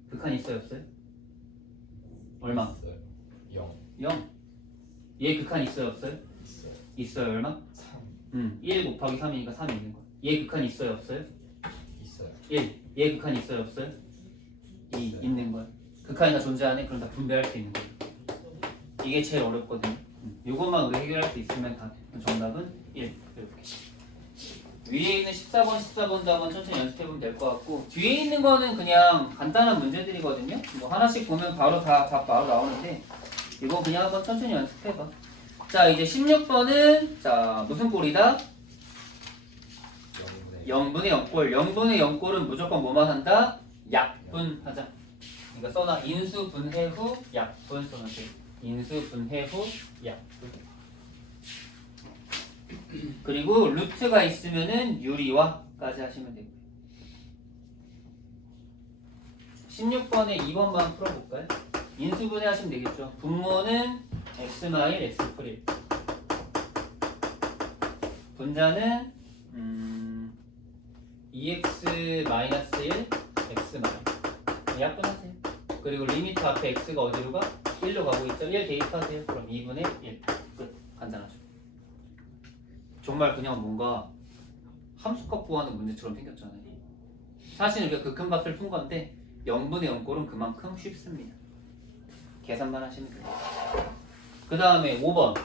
극한 있어요, 없어요? 얼마? 0. 0. 얘 극한 있어요, 없어요? 있어요, 얼마? 3. 1 곱하기 3이니까 3이 있는 거야. 얘 극한 있어요, 없어요? 있어요. 1. 얘 극한 있어요, 없어요? 2 있는 거야. 극한이 다 존재하네? 그럼 다 분배할 수 있는 거야. 이게 제일 어렵거든요. 이것만 해결할 수 있으면 다 정답은 1. 이렇게. 위에 있는 14번, 14번도 한번 천천히 연습해보면 될 것 같고 뒤에 있는 거는 그냥 간단한 문제들이거든요. 뭐 하나씩 보면 바로 다 바로 나오는데 이거 그냥 한번 천천히 연습해봐. 자 이제 16번은 자 무슨 꼴이다? 0분의 0꼴. 0분의 0꼴은 무조건 뭐만 한다? 약분하자. 그러니까 써놔. 인수 분해 후 약분 써놔. 인수 분해 후 약분. 그리고 루트가 있으면은 유리화까지 하시면 되고요. 16번에 2번만 풀어볼까요? 인수분해 하시면 되겠죠. 분모는 x 마일 x 풀 1. 분자는 2x 마이너스 1 x 마일. 약분하세요. 그리고 리미트 앞에 x가 어디로 가? 1로 가고 있죠. 1 대입하세요. 그럼 2분의 1. 끝. 간단하죠. 정말 그냥 뭔가 함수값 구하는 문제처럼 생겼잖아요. 사실은 우리가 그 큰 값을 푼 건데 0분의 0꼴은 그만큼 쉽습니다. 계산만 하시면 돼요. 그 다음에 5번.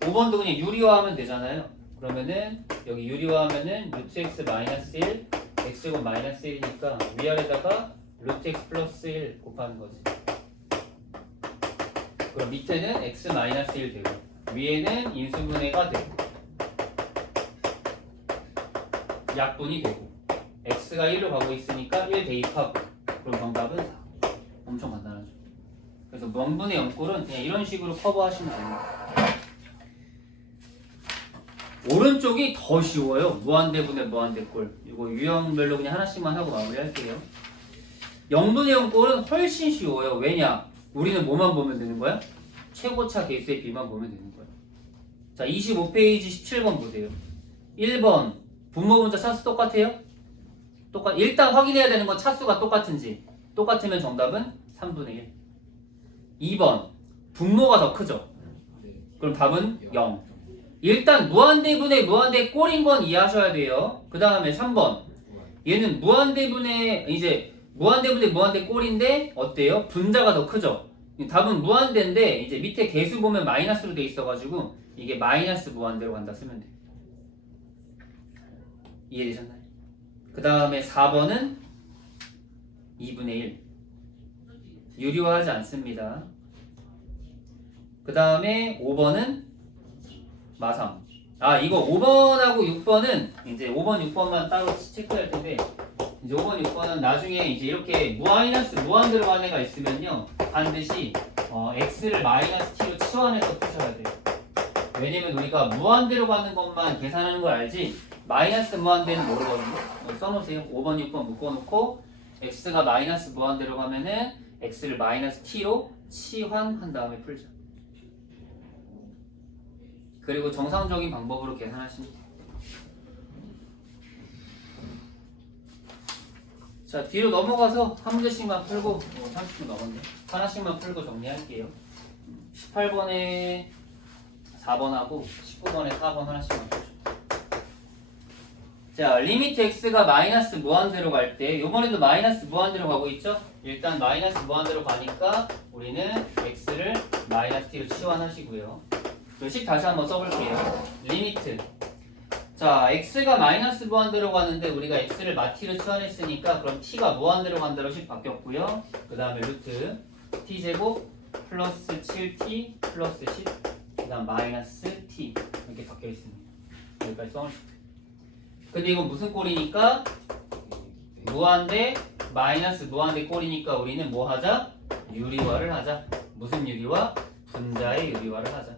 5번도 그냥 유리화하면 되잖아요. 그러면은 여기 유리화하면은 루트 x 마이너스 1 x제곱 마이너스 1이니까 위아래다가 루트 x 플러스 1 곱하는 거지. 그럼 밑에는 x 마이너스 1 되고 위에는 인수분해가 되고 약분이 되고 x가 1로 가고 있으니까 1 대입하고 그럼 정답은 4. 엄청 간단하죠. 그래서 0분의 0꼴은 그냥 이런 식으로 커버하시면 됩니다. 오른쪽이 더 쉬워요. 무한대분의 무한대꼴. 이거 유형별로 그냥 하나씩만 하고 마무리할게요. 0분의 0꼴은 훨씬 쉬워요. 왜냐? 우리는 뭐만 보면 되는 거야? 최고차 개수의 비만 보면 되는 거야. 자, 25페이지 17번 보세요. 1번 분모 분자 차수 똑같아요? 일단 확인해야 되는 건 차수가 똑같은지. 똑같으면 정답은 3분의 1. 2번 분모가 더 크죠? 그럼 답은 0. 일단 무한대분의 무한대꼴인 건 이해하셔야 돼요. 그 다음에 3번 얘는 무한대분의 무한대꼴인데 어때요? 분자가 더 크죠? 답은 무한대인데 이제 밑에 개수 보면 마이너스로 돼 있어가지고 이게 마이너스 무한대로 간다 쓰면 돼. 이해되셨나요? 그 다음에 4번은 2분의 1 유리화하지 않습니다. 그 다음에 5번은 마삼. 이거 5번하고 6번은 이제 5번, 6번만 따로 체크할 텐데 이제 5번, 6번은 나중에 이제 이렇게 무한대로 가는 애가 있으면요 반드시 x를 마이너스 t로 치환해서 푸셔야 돼요. 왜냐면 우리가 무한대로 가는 것만 계산하는 걸 알지 마이너스 무한대는 모르거든요. 여기 써놓으세요. 5번, 6번 묶어놓고 x가 마이너스 무한대로 가면은 x를 마이너스 t로 치환한 다음에 풀자. 그리고 정상적인 방법으로 계산하시면 돼요. 자, 뒤로 넘어가서 한 문제씩만 풀고 30분 넘었네. 하나씩만 풀고 정리할게요. 18번에 4번하고 19번에 4번 하나씩만 풀죠. 자, 리미트 x가 마이너스 무한대로 갈 때 이번에도 마이너스 무한대로 가고 있죠? 일단 마이너스 무한대로 가니까 우리는 x를 마이너스 t로 치환하시고요. 식 다시 한번 써볼게요. 리미트. 자, x가 마이너스 무한대로 가는데 우리가 x를 마t로 치환했으니까 그럼 t가 무한대로 간다로 식 바뀌었고요. 그 다음에 루트 t제곱 플러스 7t 플러스 10 그 다음 마이너스 t 이렇게 바뀌어 있습니다. 여기까지 써놓으시면 돼요. 근데 이건 무슨 꼴이니까? 무한대 마이너스 무한대 꼴이니까 우리는 뭐 하자? 유리화를 하자. 무슨 유리화? 분자의 유리화를 하자.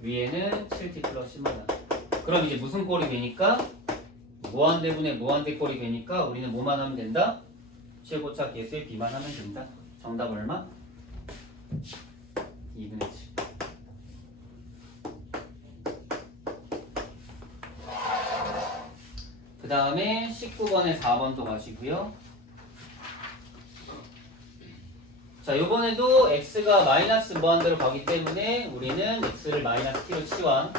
위에는 7t 플러스 10만. 그럼 이제 무슨 꼴이 되니까? 무한대분의 무한대 꼴이 되니까 우리는 뭐만 하면 된다? 최고차 개수의 비만 하면 된다. 정답 얼마? 2분의 7. 그 다음에 19번에 4번도 가시고요. 자, 요번에도 x가 마이너스 무한대로 가기 때문에 우리는 x를 마이너스 t로 치환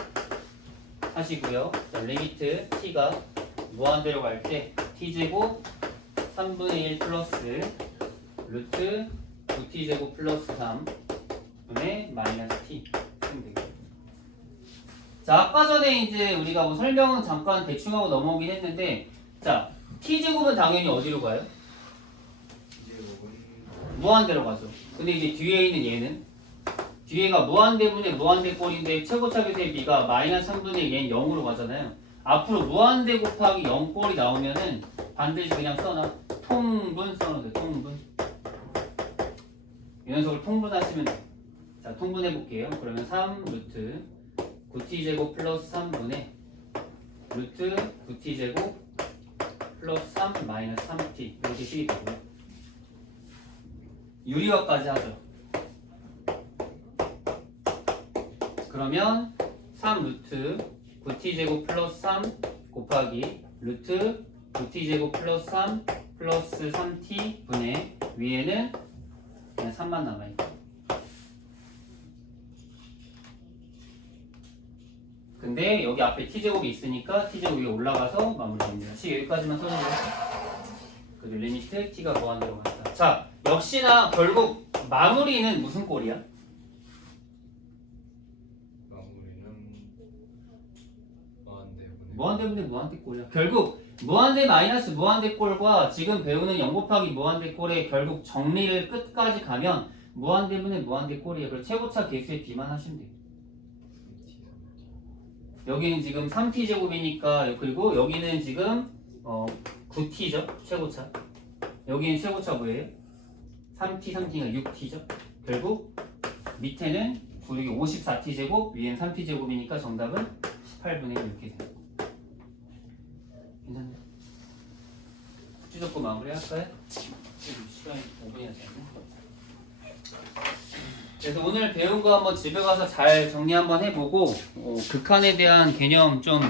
하시고요. 자, 리미트 t가 무한대로 갈 때 t제곱 3분의 1 플러스 루트 9t제곱 플러스 3 분의 마이너스 t 쓰면 되겠죠. 자, 아까 전에 이제 우리가 뭐 설명은 잠깐 대충 하고 넘어오긴 했는데, 자, t제곱은 당연히 어디로 가요? 무한대로 가죠. 근데 이제 뒤에 있는 얘는 뒤에가 무한대분의 무한대꼴인데 최고차비의 b가 마이너스 3분의 얘는 0으로 가잖아요. 앞으로 무한대 곱하기 0꼴이 나오면은 반드시 그냥 써놔. 통분 써놓으세요. 통분. 이 녀석을 통분하시면 돼요. 자, 통분해 볼게요. 그러면 3 루트 9t제곱 플러스 3분의 루트 9t제곱 플러스 3 마이너스 3t 이렇게 식이 되고요. 유리화까지 하죠. 그러면 3 루트 9t제곱 플러스 3 곱하기 루트 9t제곱 플러스 3 플러스 3t 분의 위에는 그냥 3만 남아있고, 근데 여기 앞에 t제곱이 있으니까 t제곱 위에 올라가서 마무리됩니다. 식 여기까지만 써주세요. 그리고 리미트 t가 무한대로 간다. 자, 역시나 결국 마무리는 무슨 꼴이야? 마무리는 무한대분의 무한대분의 무한대꼴이야. 결국 무한대 마이너스 무한대꼴과 지금 배우는 0 곱하기 무한대꼴의 결국 정리를 끝까지 가면 무한대분의 무한대꼴이에요. 그래서 최고차 개수의 b만 하시면 돼요. 여기는 지금 3t제곱이니까, 그리고 여기는 지금 9t죠. 최고차. 여기는 최고차 뭐예요? 3t, 3t가 6t죠. 결국 밑에는 54t제곱, 위에는 3t제곱이니까 정답은 18분의 1 이렇게 돼요. 괜찮나요? 숙제 접고 마무리할까요? 지금 시간이 5분이나 됐네. 그래서 오늘 배운 거 한번 집에 가서 잘 정리 한번 해보고, 극한에 대한 개념 좀